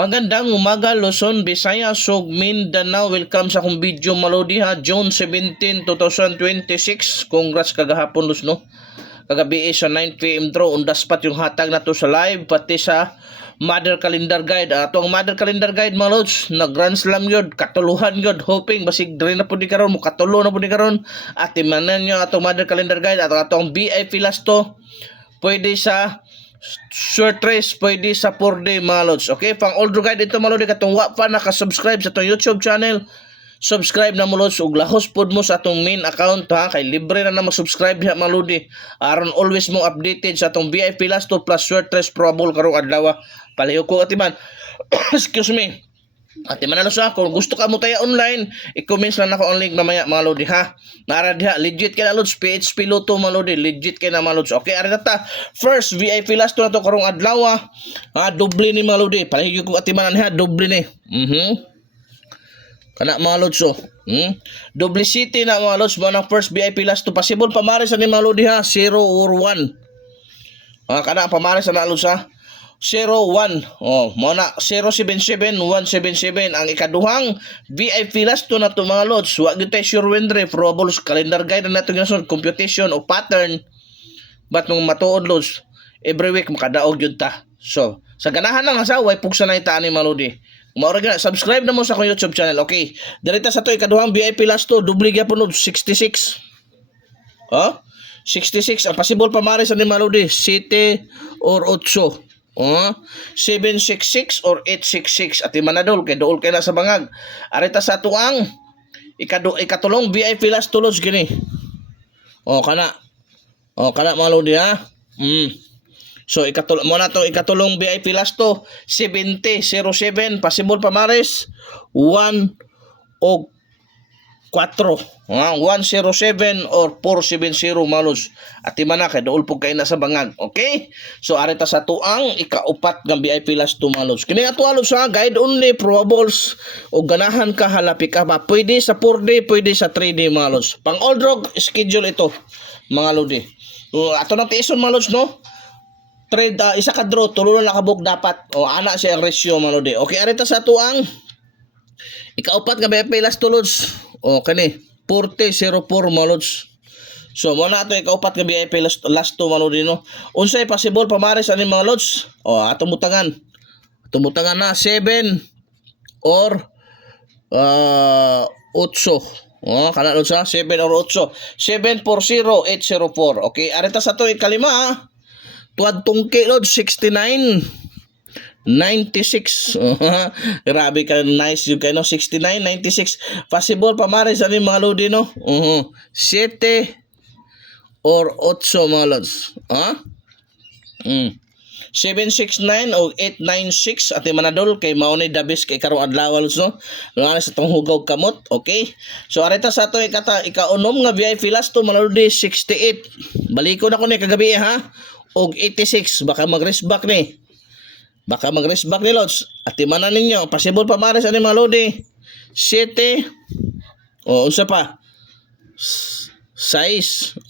Magandang umaga Luzon, Visayas, ug Mindanao. Welcome sa akong video malodi ha. June 17, 2026. Congrats kagahapon Luz no. Kagabi sa 9 PM draw. Undas pat yung hatag na to sa live pati sa Mother Calendar Guide. Ato ang Mother Calendar Guide mga Lods, na Grand Slam yun, katuluhan yun, hoping basig dre na po di karon, mukatulo na po di karon. At imanan nyo atong Mother Calendar Guide at atong BIP Lasto. Pwede sa short race, pwede sa 4-day mga Lods. Okay, pang older guide ito mga Lods, katong wa pa nakasubscribe sa itong YouTube channel, subscribe na mo Lods, ug lahos pod mo sa atong main account ha, kay libre na mag-subscribe ha mga Lods, aron always mo updated sa atong VIP Lasto plus short race probable karong adlaw. Palayo ko atiman excuse me. At manalo sa kung gusto ka mo tayo online, i-comments lang ako ang link mamaya mga Lodi ha. Nara diha, legit kay na Lods, PHP Lotto mga Lodi, legit kay na mga Lods. Okay, ari na ta. First VIP Lasto na to karong adlaw ha, doble ni mga Lodi. Palihig ko atimanan ha, doble ni. Kana mga Lods Doble city na mga Lods, mo nang first VIP Lasto. Possible pamares ni mga Lodi ha, 0 or 1. Kana pamares na Lods ha. 01 mo na 077 177 ang ikaduhang VIP Lasto na to mga Lods. Wa gyud tay sure wendre probable calendar guide na to ginason computation o pattern, but nung matuod Lods every week makadaog gyud ta. So sa ganahan lang sa way pugsa na ita ni Malodi. Maura gina, subscribe na mo sa akong YouTube channel. Okay, direta sa to ikaduhang VIP Lasto, doble gyapon Lods, 66 66 ang possible pamares ni Malodi, 7 or 8. 766 or 866 at imanadol kay dool kay na sa bangag. Arita sa tuang ikatulong VIP Lasto Lods gini. Kana mga Lodi ha. So mo na to ikatulong VIP Lasto 7007 possible pamares 1 o 4 107 or 470 malos at imana kay dool pug kay na sa bangag. Okay, so arita sa tuang ikaupat nga VIP Lasto malos kini ato alos sa guide only probables o ganahan ka halapi ka ba pwede sa 4-day pwede sa 3-day malos. Pang all drug schedule ito mga Lodi. Ato nang tiison malos no, trade isa ka draw tulo na nakabuk dapat ana siya ang ratio mga Lodi. Okay, arita sa tuang ikaupat nga VIP Lasto Lods kani 4004 mga Lods. So mo na ato ikaupat nga VIP Lasto mga Lodi no. Unsay possible pamares ani mga Lods? Atong mutangan na 7 or 8. Kana Lods ha, 7 or 8. 740804. Okay, arita sa to ikalima tuad tungki Lods 69 96. Grabe ka, nice yung kayo no. 69, 96 possible pamares ani mga Lodi no. 7 or 8 mga Lods 769 o 896 at manadol kay maunay dabis kay karong adlaw Lods no. Lalo sa tong hugaw kamot. Okay, so arita sa to ikaunom nga VIP Lasto mga Lodi 68. Baliko na ko ni kagabi ha og 86 baka mag-rest back ni. Lods. At imanan ninyo, possible pamares ani mga Lodi 7 unsa pa 6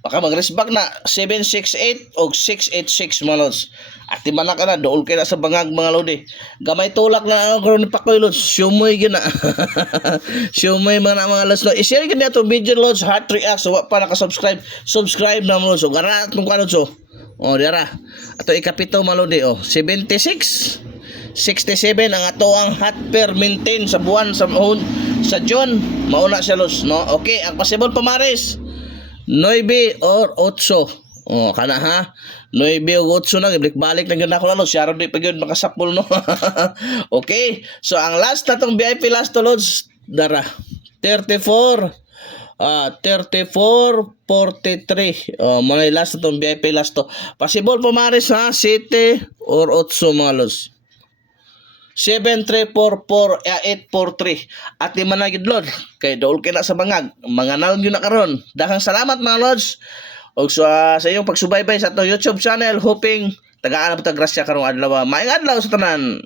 baka mag-rest back na 768 o 686 mga Lods. At imanan ka na dool kay na sa bangag mga Lodi. Gamay tulak na ang karon ni Pakoy Lods, sumay gina. Sumay man mga Lods no. I-share gid nato video Lods, heart react so wa pa naka-subscribe, subscribe na mo Lods. Gara tong kanod so dira ato ikapito mga Lodi 76 67 ang ato ang hot per maintain sa buwan sa June mauna siya Lods no. Okay, ang possible pamares 9 or 8 kana ha 9 o 8 na balik na gyud ako Lods, siya di pa gyud makasapol no. Okay, so ang last na tong VIP Lasto Lods dara 3443 mga last itong VIP Lasto possible pamares ha 7 or 8 mga Lods 7344 843 at di man na gid Lord kay dool kay na sa bangag manganal gyud na karon. Daghang salamat mga Lods og sa iyong pagsubaybay sa atong YouTube channel, hoping tagaan na po ta grasya karong adlaw. Maayong adlaw sa tanan.